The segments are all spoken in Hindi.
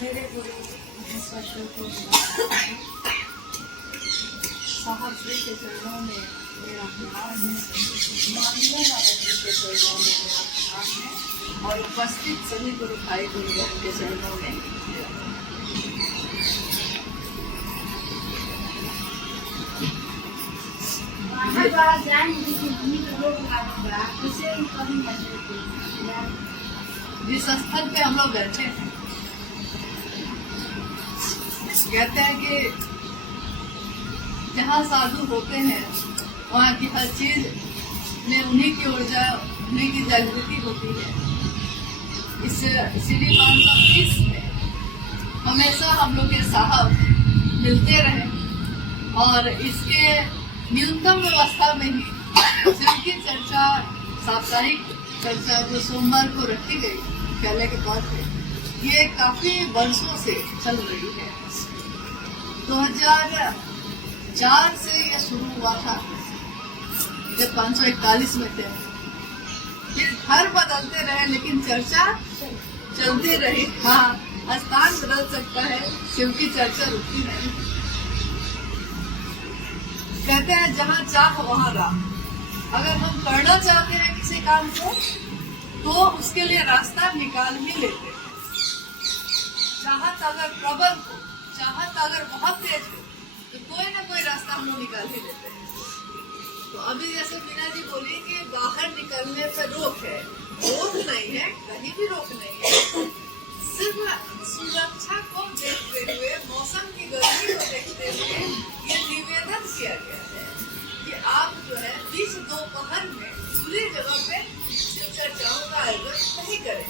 मेरे गुरु साहब श्री के चरणों में मेरा प्रणाम है, माननीय बाबा जी के चरणों में मेरा प्रणाम है और उपस्थित सभी गुरु भाई गुरु बहन के चरणों में मेरा जिस स्थल पे हम लोग बैठे हैं, कहते हैं कि जहाँ साधु होते हैं वहाँ की हर चीज में उन्हीं की ऊर्जा, उन्हीं की जागृति होती है। इसीलिए 1920 में हमेशा हम लोग के साहब मिलते रहे और इसके न्यूनतम व्यवस्था में ही शिव की चर्चा, साप्ताहिक चर्चा जो सोमवार को रखी गई पहले के तौर पे, ये काफी वर्षों से चल रही है। 2004 से ये शुरू हुआ था जब 541 में थे, फिर घर बदलते रहे लेकिन चर्चा चलती रही। हाँ, स्थान बदल सकता है, शिव की चर्चा रुकती नहीं। कहते हैं जहाँ चाह वहाँ राह। अगर हम करना चाहते हैं किसी काम को तो उसके लिए रास्ता निकाल ही लेते हैं। चाहत अगर प्रबल हो, चाहत अगर बहुत तेज हो तो कोई ना कोई रास्ता हम लोग निकाल ही लेते हैं। तो अभी जैसे मीना जी बोली कि बाहर निकलने पे रोक है, रोक नहीं है, कहीं भी रोक नहीं है। सिर्फ सुरक्षा को देखते हुए, मौसम की गर्मी को देखते हुए ये निवेदन किया गया है कि आप जो है बीच दोपहर में खुली जगह पे शिव चर्चाओं का आयोजन नहीं करें।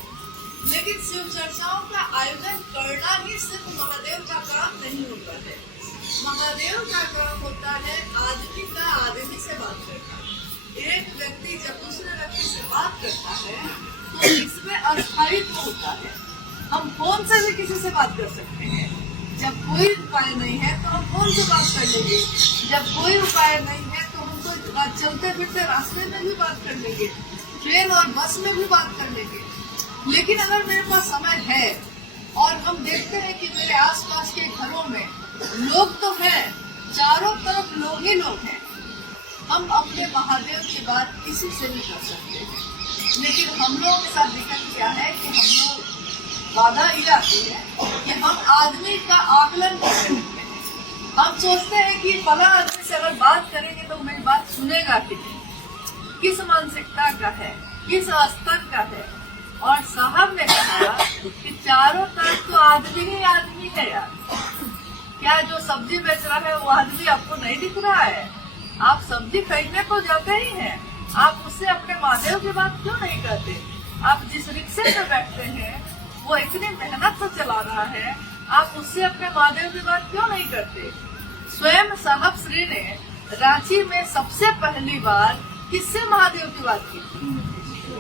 लेकिन शिव चर्चाओं का आयोजन करना ही सिर्फ महादेव का काम नहीं होता है। महादेव का काम होता है आदमी का आदमी से बात करना। एक व्यक्ति जब दूसरे व्यक्ति से बात करता है तो इसमें अस्थायित्व होता है। हम फोन से भी किसी से बात कर सकते हैं। जब कोई उपाय नहीं है तो हम फोन से बात कर लेंगे। जब कोई उपाय नहीं है तो हम तो चलते फिरते रास्ते में भी बात कर लेंगे, ट्रेन और बस में भी बात कर लेंगे। लेकिन अगर मेरे पास समय है और हम देखते हैं कि मेरे आसपास के घरों में लोग तो हैं, चारों तरफ लोग ही लोग हैं, हम अपने महादेव की बात किसी से नहीं कर सकते हैं। लेकिन हम लोगों के साथ दिक्कत क्या है कि हम लोग बाधा ये आती है कि हम आदमी का आकलन करते हैं। हम सोचते हैं कि फला आदमी से अगर बात करेंगे तो मेरी बात सुनेगा कि किस मानसिकता का है, किस स्तर का है। और साहब ने कहा कि चारों तरफ तो आदमी ही आदमी है यार। क्या जो सब्जी बेच रहा है वो आदमी आपको नहीं दिख रहा है? आप सब्जी खरीदने को जाते ही हैं, आप उससे अपने महादेव की बात क्यों नहीं करते? आप जिस रिक्शे पे बैठते हैं वो इतनी मेहनत से चला रहा है, आप उससे अपने महादेव की बात क्यों नहीं करते? स्वयं साहब श्री ने रांची में सबसे पहली बार किससे महादेव की बात की?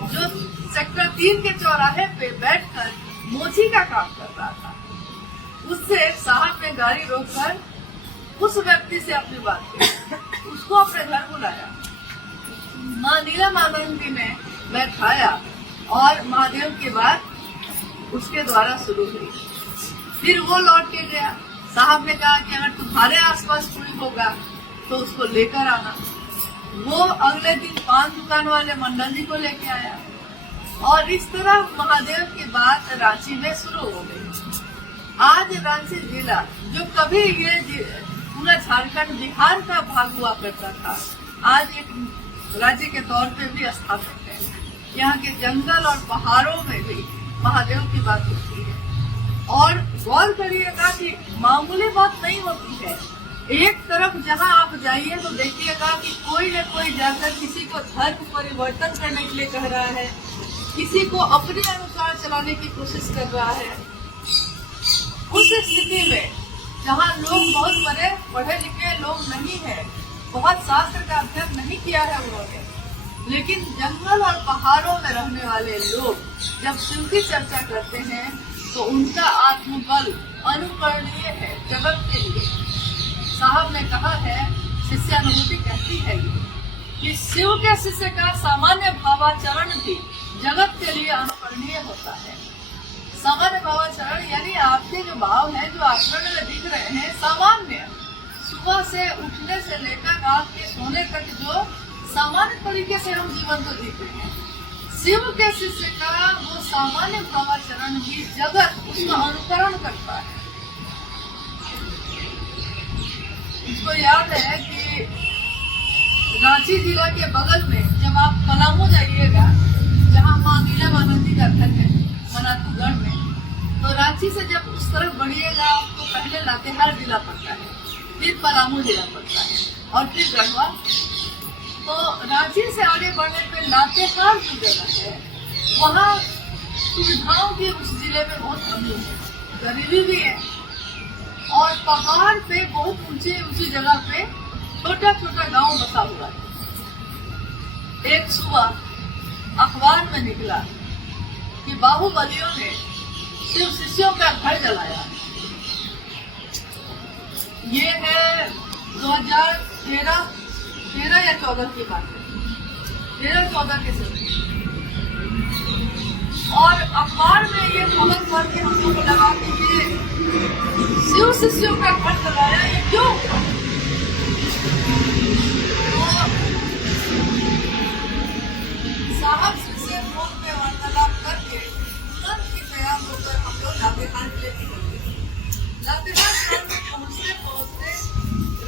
जो सेक्टर 3 के चौराहे पे बैठकर मोची का काम कर रहा था, उससे साहब ने गाड़ी रोककर उस व्यक्ति से अपनी बात की, उसको अपने घर बुलाया, माँ नीलमानंदी में बैठाया और महादेव की बात उसके द्वारा शुरू हुई। फिर वो लौट के गया। साहब ने कहा कि अगर तुम्हारे आसपास कोई होगा तो उसको लेकर आना। वो अगले दिन पान दुकान वाले मंडल जी को लेके आया और इस तरह महादेव की बात रांची में शुरू हो गई। आज रांची जिला जो कभी ये पूरा झारखंड बिहार का भाग हुआ करता था, आज एक राज्य के तौर पे भी स्थापित है। यहाँ के जंगल और पहाड़ों में भी महादेव की बात होती है। और गौर करिएगा कि मामूली बात नहीं होती है। एक तरफ जहाँ आप जाइए तो देखिएगा कि कोई न कोई जाकर किसी को धर्म परिवर्तन करने के लिए कह रहा है, किसी को अपने अनुसार चलाने की कोशिश कर रहा है। उस स्थिति में जहाँ लोग बहुत बड़े पढ़े लिखे लोग नहीं है, बहुत शास्त्र का अध्ययन नहीं किया है उन्होंने, लेकिन जंगल और पहाड़ों में रहने वाले लोग जब शिव की चर्चा करते हैं तो उनका आत्मबल अनुकरणीय है जगत के लिए। साहब ने कहा है, शिष्यानुभूति कहती है कि शिव के शिष्य का सामान्य भावाचरण भी जगत के लिए अनुकरणीय होता है। सामान्य भावाचरण यानी आपके जो भाव हैं, जो आचरण में दिख रहे हैं, सामान्य सुबह से उठने से लेकर रात के सोने तक जो सामान्य तरीके से हम जीवन को जीते हैं, शिव के शिष्य का वो सामान्य भावाचरण भी जगत उसका अनुकरण करता है। इसको याद है कि रांची जिला के बगल में जब आप पलामू जाइएगा, जहाँ माँ नीलामानंदी का घर है मनातूगढ़ में, तो रांची से जब उस तरफ बढ़िएगा आपको पहले लातेहार जिला पड़ता है, फिर पलामू जिला पड़ता है और फिर गढ़वा। तो रांची से आगे बढ़ने पे लातेहार जो जगह है, वहाँ सुविधाओं की उस जिले में बहुत कमी है, गरीबी भी है, और पहाड़ पे बहुत ऊंची ऊंची जगह पे छोटा छोटा गांव बसा हुआ है। एक सुबह अखबार में निकला कि बाहुबलियों ने शिव शिष्यों का घर जलाया। ये है 2013 या 14 की बात है, 13-14 के समय। और अखबार में ये खबर पढ़ के हम लोग को लगा कि ये शिव शिष्यों का घर जलाया, ये क्यों? साहब से फोन पे वार्तालाप करके तुरंत ही तैयार होकर हम लोग लातेहार जिले की लातेहार शहर में पहुँचते पहुँचते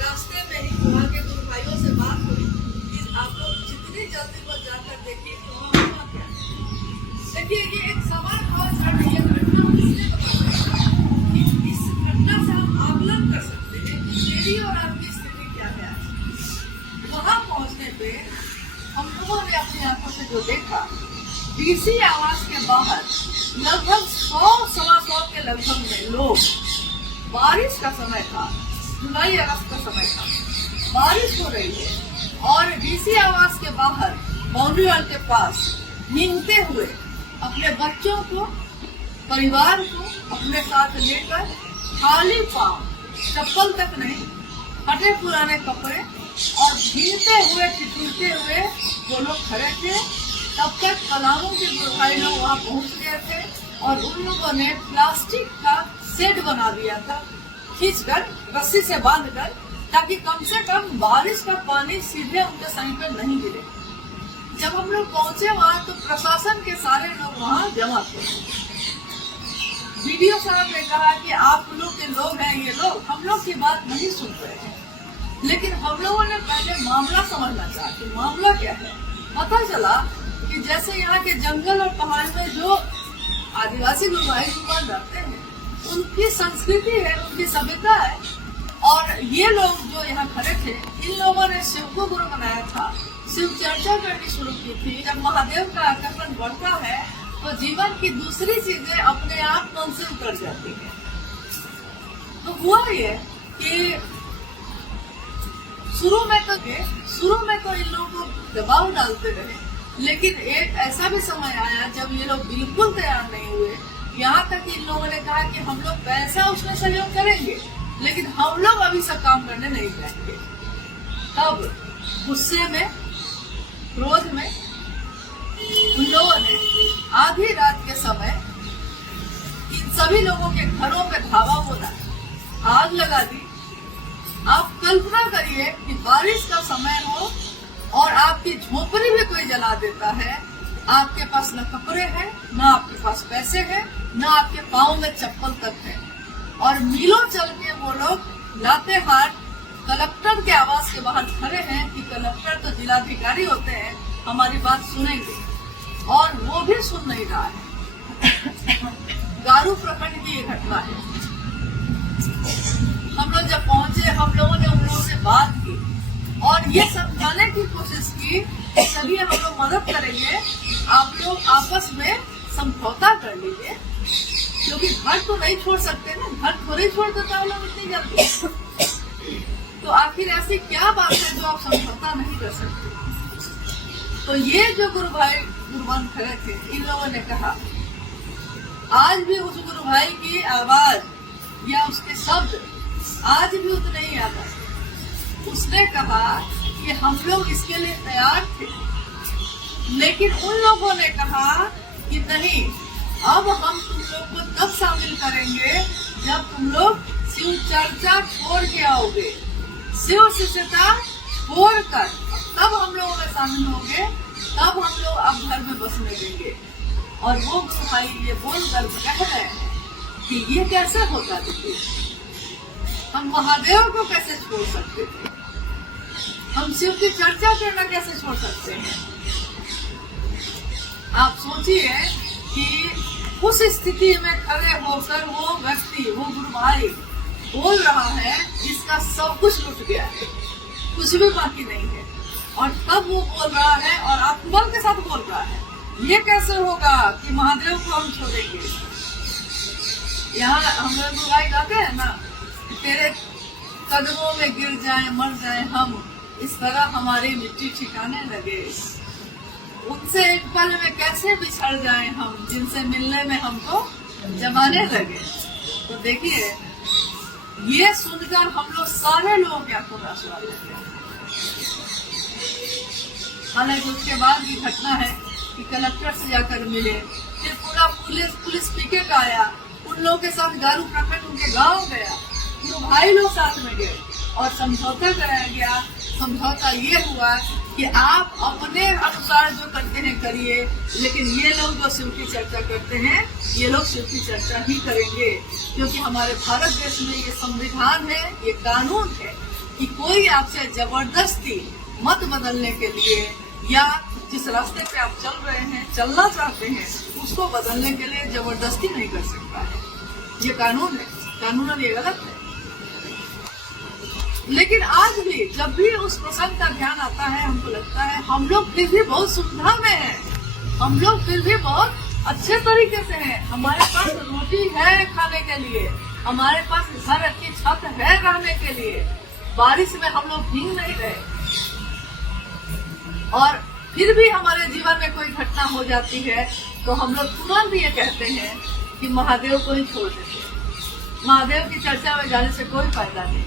रास्ते में ही वहाँ के गुरु भाइयों से बात हुई कि आप लोग जितनी जल्दी वो जाकर देखिए तो वहाँ हुआ क्या। देखिए ये एक सवाल बहुत ये घटना इसलिए बताया कि इस घटना से हम आकलन कर सकते हैं कि मेरी और आपकी स्थिति क्या है। वहाँ पहुँचने पे हम लोगों ने अपनी आंखों से जो देखा, डीसी आवास के बाहर लगभग 100-125 के लगभग में लोग, बारिश का समय था, जुलाई अगस्त का समय था, बारिश हो रही है, और डीसी आवास के बाहर बाउंड्री वाल के पास नींदते हुए अपने बच्चों को, परिवार को अपने साथ लेकर खाली पांव, चप्पल तक नहीं, फटे पुराने कपड़े और भीगते हुए ठिठुरते हुए वो लोग खड़े थे। तब तक पलामू के गुरु भाई लोग वहाँ पहुँच गए थे और उन लोगों ने प्लास्टिक का सेट बना दिया था, खींचकर रस्सी से बांधकर, ताकि कम से कम बारिश का पानी सीधे उनके सर पर नहीं गिरे। जब हम लोग पहुँचे वहाँ तो प्रशासन के सारे लोग वहाँ जमा थे। वीडियो साहब ने कहा कि आप लोग के लोग हैं, ये लोग हम लोग की बात नहीं सुन रहे हैं, लेकिन हम लोगों ने पहले मामला समझना चाहा कि मामला क्या है। पता चला कि जैसे यहाँ के जंगल और पहाड़ में जो आदिवासी लोग भाई रहते हैं, उनकी संस्कृति है, उनकी सभ्यता है, और ये लोग जो यहाँ खड़े थे, इन लोगों ने शिव को गुरु बनाया था, शिव चर्चा करनी शुरू की थी। जब महादेव का आकर्षण बढ़ता है तो जीवन की दूसरी चीजें अपने आप कंसिल कर जाती है। तो हुआ ये कि शुरू में तो इन लोगों को दबाव डालते रहे, लेकिन एक ऐसा भी समय आया जब ये लोग बिल्कुल तैयार नहीं हुए। यहाँ तक इन लोगों ने कहा कि हम लोग पैसा उसमें सहयोग करेंगे, लेकिन हम लोग अभी सब काम करने नहीं जाएंगे। तब गुस्से में, क्रोध में उन लोगों ने आधी रात के समय इन सभी लोगों के घरों पे धावा बोला, आग लगा दी। आप कल्पना करिए कि बारिश का समय हो और आपकी झोपड़ी भी कोई जला देता है, आपके पास न कपड़े हैं, न आपके पास पैसे हैं, न आपके पाँव में चप्पल तक है, और मीलों चल के वो लोग लातेहार कलेक्टर के आवास के बाहर खड़े हैं कि कलेक्टर तो जिलाधिकारी होते हैं, हमारी बात सुनेंगे, और वो भी सुन नहीं रहा है। गारू प्रखंड की ये घटना है। हम लोग जब पहुंचे, हम लोगों ने उन लोगों से बात की और ये समझाने की कोशिश की, चलिए हम लोग मदद करेंगे, आप लोग आपस में समझौता कर लीजिए, क्योंकि घर तो नहीं छोड़ सकते ना, घर थोड़ी छोड़ देता है लोग इतनी जल्दी। तो आखिर ऐसी क्या बात है जो आप समझौता नहीं कर सकते। तो ये जो गुरु भाई गुरुवान खड़े थे, इन लोगों ने कहा, आज भी उस गुरु भाई की आवाज या उसके शब्द आज भी उतने ही आता है। उसने कहा कि हम लोग इसके लिए तैयार थे, लेकिन उन लोगों ने कहा कि नहीं, अब हम तुम लोग को तब शामिल करेंगे जब तुम लोग शिव चर्चा छोड़ के आओगे, शिव शिष्यता छोड़कर तब हम लोगों में शामिल होंगे, तब हम लोग अब घर में बसने देंगे। और वो भाई ये बोलकर कह रहे हैं कि ये कैसे होता देखिए, हम महादेव को कैसे छोड़ सकते थे, हम शिव की चर्चा करना कैसे छोड़ सकते हैं। आप सोचिए कि उस स्थिति में खड़े होकर वो व्यक्ति, वो गुरु भाई बोल रहा है जिसका सब कुछ लुट गया है, कुछ भी बाकी नहीं है, और तब वो बोल रहा है और आत्मबल के साथ बोल रहा है। ये कैसे होगा कि महादेव को हम छोड़ेंगे। यहाँ हम लोग गुरु भाई गाते हैं ना, तेरे कदमों में गिर जाए मर जाए हम, इस तरह हमारी मिट्टी ठिकाने लगे, उनसे एक पल में कैसे बिछड़ जाए हम, जिनसे मिलने में हमको जमाने लगे। तो देखिए ये सुनकर हम लोग सारे लोग क्या खुदा सवाल लगे। हालांकि उसके बाद की घटना है कि कलेक्टर से जाकर मिले, फिर पूरा पुलिस पीके का आया, उन लोगों के साथ गारू प्रखंड उनके गांव गया, गुरु भाई लोग साथ में गए और समझौता कराया गया। समझौता ये हुआ कि आप अपने अनुसार जो करते हैं करिए, लेकिन ये लोग जो शिव की चर्चा करते हैं ये लोग शिव की चर्चा ही करेंगे, क्योंकि हमारे भारत देश में ये संविधान है, ये कानून है कि कोई आपसे जबरदस्ती मत बदलने के लिए या जिस रास्ते पे आप चल रहे हैं, चलना चाहते हैं, उसको बदलने के लिए जबरदस्ती नहीं कर सकता है। ये कानून है, कानूनन ये गलत है। लेकिन आज भी जब भी उस प्रसंग का ध्यान आता है, हमको लगता है हम लोग फिर भी बहुत सुविधा में हैं, हम लोग फिर भी बहुत अच्छे तरीके से हैं, हमारे पास रोटी है खाने के लिए, हमारे पास घर की छत है रहने के लिए, बारिश में हम लोग भीग नहीं रहे, और फिर भी हमारे जीवन में कोई घटना हो जाती है तो हम लोग तुरंत ये कहते हैं कि महादेव को ही छोड़ देते, महादेव की चर्चा में जाने से कोई फायदा नहीं।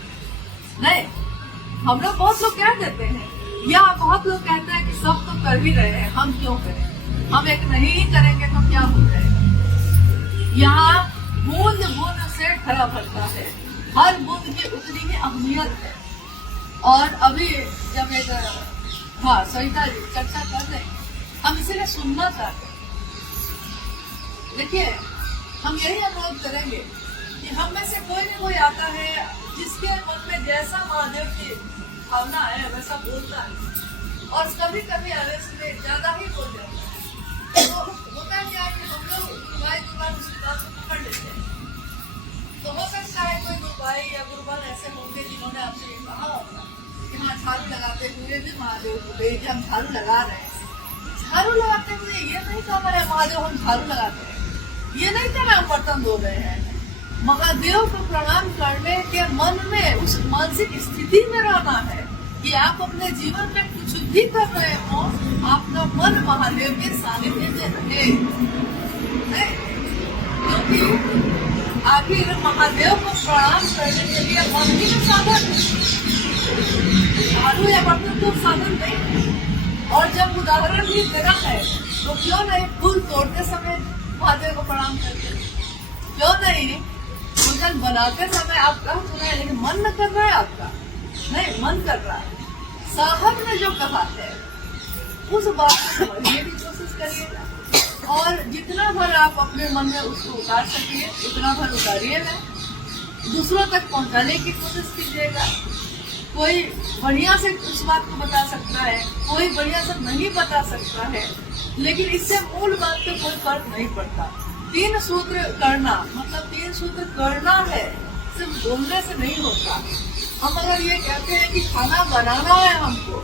हम लोग बहुत लोग कह देते हैं, या बहुत लोग कहते हैं कि सब तो कर ही रहे हैं, हम क्यों करें, हम एक नहीं करेंगे तो क्या हो जाएगा। यहाँ बूंद बूंद से खरा भरता है, हर बूंद की उतनी ही अहमियत है। और अभी जब एक सविता जी चर्चा कर रहे हैं, हम इसीलिए सुनना चाहते हैं। देखिए हम यही अनुरोध करेंगे कि हम में से कोई न कोई आता है जिसके मन में जैसा महादेव की भावना है वैसा बोलता है, और कभी कभी आवेश में ज्यादा ही बोल जाता है। तो होता क्या है कि हम लोग गुरुभाई उसकी बात को पकड़ लेते हैं। तो हो सकता है कोई गुरुभाई या गुरुबल ऐसे होंगे जिन्होंने आपसे ये कहा होगा कि हाँ झाड़ू लगाते हुए भी महादेव को देख, हम झाड़ू लगा रहे हैं, झाड़ू लगाते हुए ये नहीं कह रहे महादेव हम झाड़ू लगाते हैं, ये नहीं कह रहे हम बर्तन धो रहे हैं। महादेव को प्रणाम करने के मन में, उस मानसिक स्थिति में रहना है कि आप अपने जीवन में कुछ भी कर रहे हो, आपका मन महादेव के सानिध्य में रहे। क्योंकि आखिर महादेव को प्रणाम करने के लिए मन ही का साधन है, झाड़ू या बर्तन तो साधन नहीं। और जब उदाहरण भी देना है तो क्यों नहीं फूल तोड़ते समय महादेव को प्रणाम करते, क्यों नहीं भोजन बनाते समय आप कह सुना है लेकिन मन न कर रहा है आपका, नहीं मन कर रहा है। साहब ने जो कहा है उस बात को समझने की कोशिश करिएगा, और जितना भर आप अपने मन में उसको उतार सकिए उतना भर उतारिएगा, दूसरों तक पहुंचाने की कोशिश कीजिएगा। कोई बढ़िया से उस बात को बता सकता है, कोई बढ़िया से नहीं बता सकता है, लेकिन इससे मूल बात पे कोई फर्क नहीं पड़ता। 3 सूत्र करना मतलब 3 सूत्र करना है, सिर्फ बोलने से नहीं होता। हम अगर ये कहते हैं कि खाना बनाना है हमको,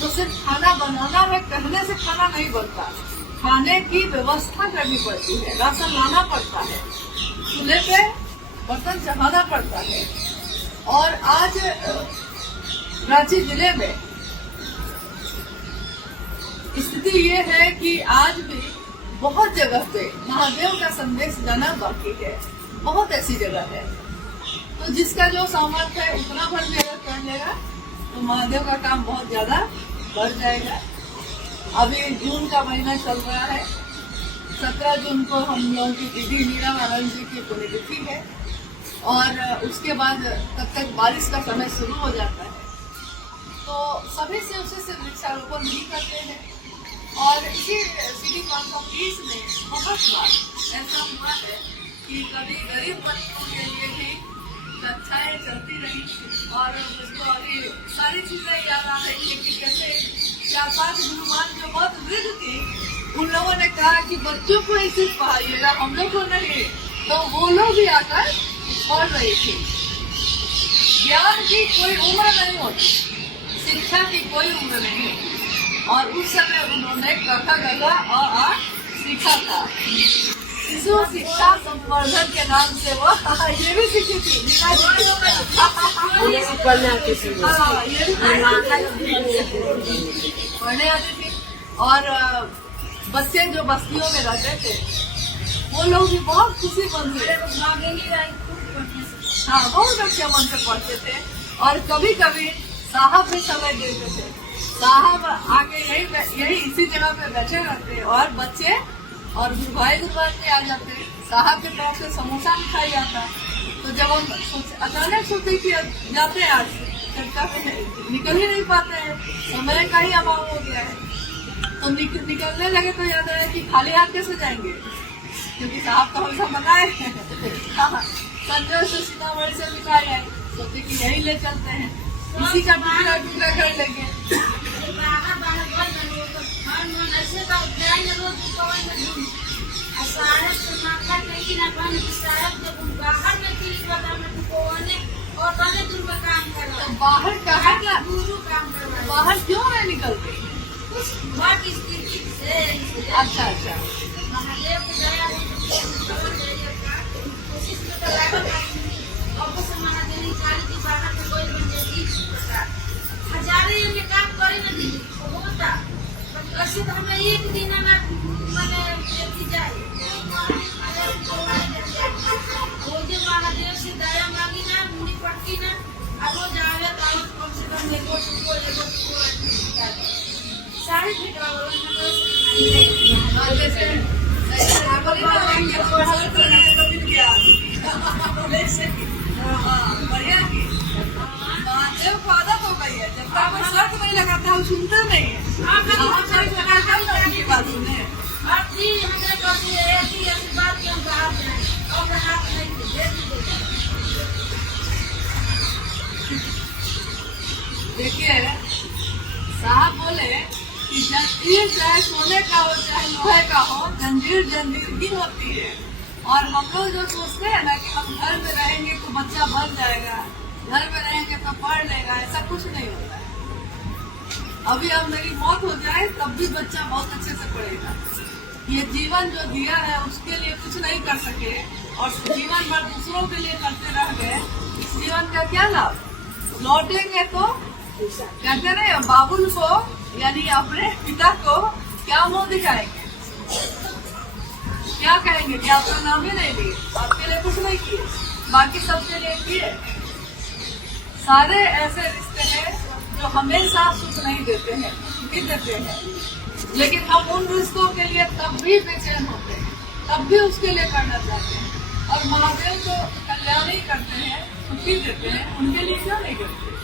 तो सिर्फ खाना बनाना है कहने से खाना नहीं बनता, खाने की व्यवस्था करनी पड़ती है, राशन लाना पड़ता है, चूल्हे पे बर्तन चढ़ाना पड़ता है। और आज रांची जिले में स्थिति ये है कि आज भी बहुत जगह पे महादेव का संदेश जाना बाकी है, बहुत ऐसी जगह है। तो जिसका जो सामर्थ्य है उतना भर भी अगर कर लेगा तो महादेव का काम बहुत ज्यादा बढ़ जाएगा। अभी जून का महीना चल रहा है, 17 जून को हम लोगों की दीदी मीरा महाराज जी की पुण्यतिथि है, और उसके बाद तब तक बारिश का समय शुरू हो जाता है, तो सभी से उसे से वृक्षारोपण भी करते हैं। और इसी सिटी कॉन्फ्रेंस में बहुत बार ऐसा हुआ है कि कभी गरीब बच्चों के लिए भी कक्षाएं चलती रही, और मुझको अभी सारी चीजें याद आ रही है कि कैसे 4-5 गुरुमान जो बहुत वृद्ध थी, उन लोगों ने कहा कि बच्चों को ही सिर्फ पढ़ाइएगा, हम लोग को नहीं। तो वो लोग भी आकर पढ़ रही थी। ज्ञान की कोई उम्र नहीं होती, शिक्षा की कोई उम्र नहीं होती। और उस समय उन्होंने कथा गगा और सीखा था। शिशु शिक्षा संवर्धन के नाम से वो ये भी सीखी थी। पढ़ने आती थी। और बच्चे जो बस्तियों में रहते थे, वो लोग भी बहुत खुशी मन से, हाँ, बहुत अच्छे मन से पढ़ते थे। और कभी कभी साहब भी समय देते थे। साहब आके यही इसी जगह पे बैठे रहते, और बच्चे और भाई गुरुवार में आ जाते। साहब के तरफ से समोसा भी खाई जाता। तो जब हम अचानक सोचे कि जाते हैं आज चर्चा में, निकल ही नहीं पाते हैं, समय का ही अभाव हो गया है, तो निकलने लगे तो याद आया कि खाली हाथ कैसे जाएंगे, क्योंकि साहब तो हमेशा बनाए हैं। संजय से सीतामढ़ी से मिठाई आई, सोचे कि यही ले चलते हैं, इसी का टुकड़ा कर लेंगे। तो बाहर कहाँ का, बाहर क्यों नहीं निकलते? अच्छा अच्छा, महादेव की दया हजारे में काम करे न दी होता, ऐसे तो हमें एक दिन में मैंने देखी जाए। वो जो महादेव से दया मांगी ना, मुड़ी पटकी ना, अब वो जावे तो कम से कम देखो सारी फिक्र बढ़िया की महादेव को आदत हो गई है, जब तक कोई शर्त नहीं लगाता है सुनते नहीं है। बात सुने देखिए, साहब बोले कि जंजीर चाहे सोने का हो चाहे लोहे का हो, जंजीर जंजीर ही होती है। और हम लोग जो सोचते हैं ना कि हम घर में रहेंगे तो बच्चा बन जाएगा, घर में रहेंगे तो पढ़ लेगा, ऐसा कुछ नहीं होता है। अभी अब मेरी मौत हो जाए तब भी बच्चा बहुत अच्छे से पढ़ेगा। ये जीवन जो दिया है उसके लिए कुछ नहीं कर सके, और जीवन भर दूसरों के लिए करते रह गए, इस जीवन का क्या लाभ? लौटेंगे तो कहते नहीं, बाबुल को यानी अपने पिता को क्या मुंह दिखाएंगे, क्या कहेंगे कि आपका नाम ही नहीं लिए, आपके लिए कुछ नहीं किए, बाकी सबके लिए किए। सारे ऐसे रिश्ते हैं जो हमेशा सुख नहीं देते हैं, सुख भी देते हैं, लेकिन हम उन रिश्तों के लिए तब भी बेचैन होते हैं, तब भी उसके लिए करना चाहते हैं। और महादेव जो कल्याण ही करते हैं, सुखी देते हैं, उनके लिए क्यों नहीं करते?